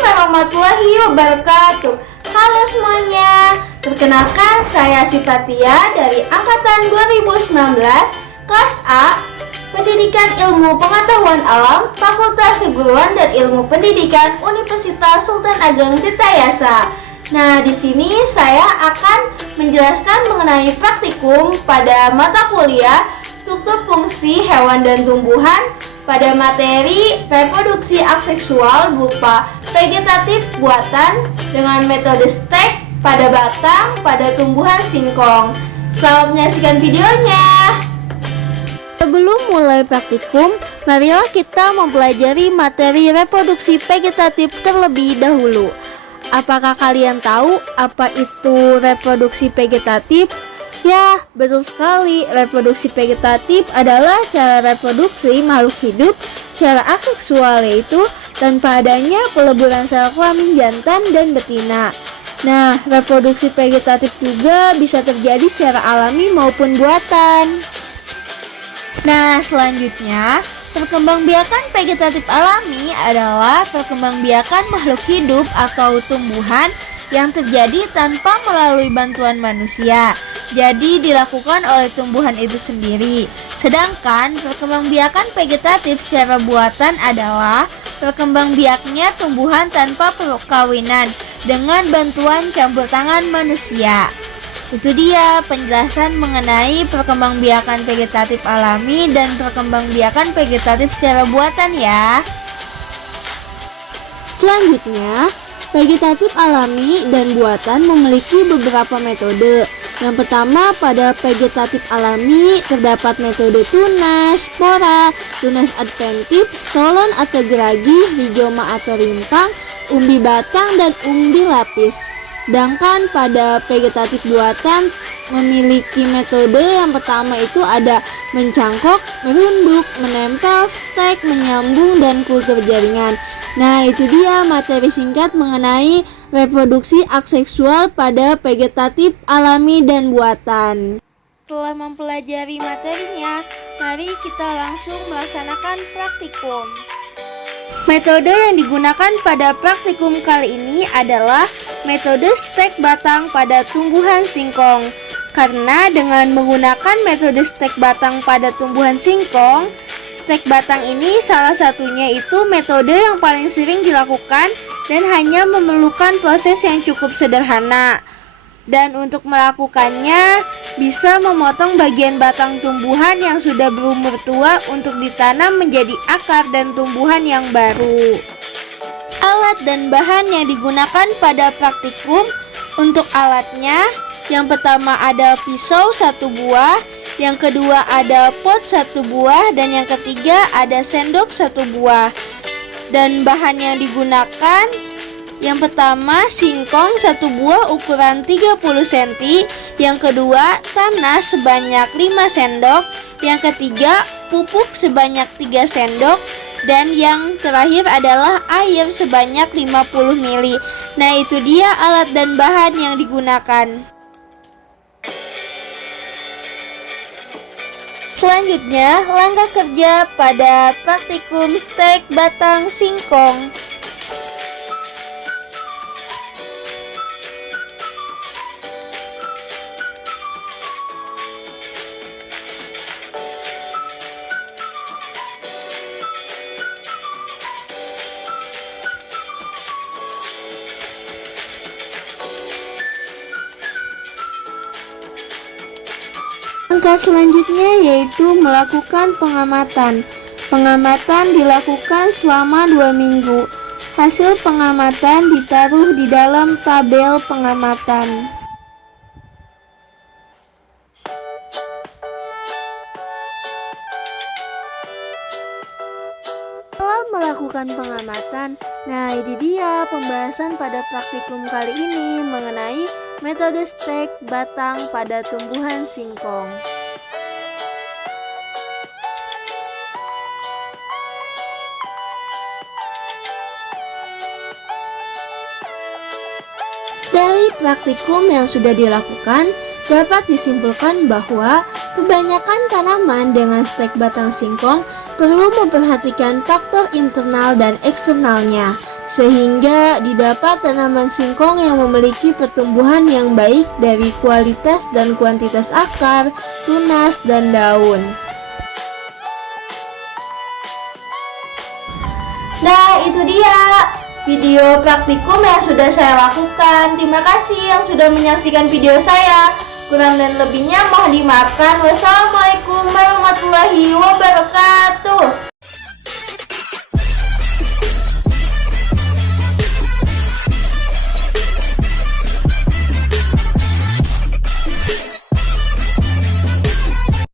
warahmatullahi wabarakatuh. Halo semuanya, perkenalkan saya Sifatia dari Angkatan 2019 Kelas A, Pendidikan Ilmu Pengetahuan Alam, Fakultas Keguruan dan Ilmu Pendidikan Universitas Sultan Ageng Tirtayasa. Nah, di sini saya akan menjelaskan mengenai praktikum pada mata kuliah struktur fungsi hewan dan tumbuhan pada materi reproduksi aseksual berupa vegetatif buatan dengan metode stek pada batang pada tumbuhan singkong. Selamat menyaksikan videonya. Sebelum mulai praktikum, marilah kita mempelajari materi reproduksi vegetatif terlebih dahulu. Apakah kalian tahu apa itu reproduksi vegetatif? Ya, betul sekali. Reproduksi vegetatif adalah cara reproduksi makhluk hidup secara aseksual, yaitu tanpa adanya peleburan sel kelamin jantan dan betina. Nah, reproduksi vegetatif juga bisa terjadi secara alami maupun buatan. Nah, selanjutnya, perkembangbiakan vegetatif alami adalah perkembangbiakan makhluk hidup atau tumbuhan yang terjadi tanpa melalui bantuan manusia. Jadi dilakukan oleh tumbuhan itu sendiri. Sedangkan perkembangbiakan vegetatif secara buatan adalah perkembangbiaknya tumbuhan tanpa perkawinan dengan bantuan campur tangan manusia. Itu dia penjelasan mengenai perkembangbiakan vegetatif alami dan perkembangbiakan vegetatif secara buatan ya. Selanjutnya, vegetatif alami dan buatan memiliki beberapa metode. Yang pertama, pada vegetatif alami terdapat metode tunas, spora, tunas adventif, stolon atau geragi, rizoma atau rimpang, umbi batang, dan umbi lapis. Sedangkan pada vegetatif buatan memiliki metode yang pertama itu ada mencangkok, merunduk, menempel, stek, menyambung, dan kultur jaringan. Nah, itu dia materi singkat mengenai reproduksi aseksual pada vegetatif alami dan buatan. Setelah mempelajari materinya, mari kita langsung melaksanakan praktikum. Metode yang digunakan pada praktikum kali ini adalah metode stek batang pada tumbuhan singkong. Karena dengan menggunakan metode stek batang pada tumbuhan singkong, stek batang ini salah satunya itu metode yang paling sering dilakukan dan hanya memerlukan proses yang cukup sederhana. Dan untuk melakukannya, bisa memotong bagian batang tumbuhan yang sudah berumur tua untuk ditanam menjadi akar dan tumbuhan yang baru. Alat dan bahan yang digunakan pada praktikum. Untuk alatnya, yang pertama ada pisau 1 buah, yang kedua ada pot 1 buah, dan yang ketiga ada sendok 1 buah. Dan bahan yang digunakan, yang pertama singkong 1 buah ukuran 30 cm, yang kedua tanah sebanyak 5 sendok, yang ketiga pupuk sebanyak 3 sendok, dan yang terakhir adalah air sebanyak 50 ml. Nah, itu dia alat dan bahan yang digunakan. Selanjutnya, langkah kerja pada praktikum stek batang singkong. Langkah selanjutnya yaitu melakukan pengamatan. Pengamatan dilakukan selama 2 minggu. Hasil pengamatan ditaruh di dalam tabel pengamatan. Setelah melakukan pengamatan, nah ini dia pembahasan pada praktikum kali ini mengenai metode stek batang pada tumbuhan singkong. Dari praktikum yang sudah dilakukan, dapat disimpulkan bahwa kebanyakan tanaman dengan stek batang singkong perlu memperhatikan faktor internal dan eksternalnya, sehingga didapat tanaman singkong yang memiliki pertumbuhan yang baik dari kualitas dan kuantitas akar, tunas, dan daun. Nah, itu dia video praktikum yang sudah saya lakukan. Terima kasih yang sudah menyaksikan video saya. Kurang dan lebihnya mohon dimaafkan. Wassalamualaikum warahmatullahi wabarakatuh.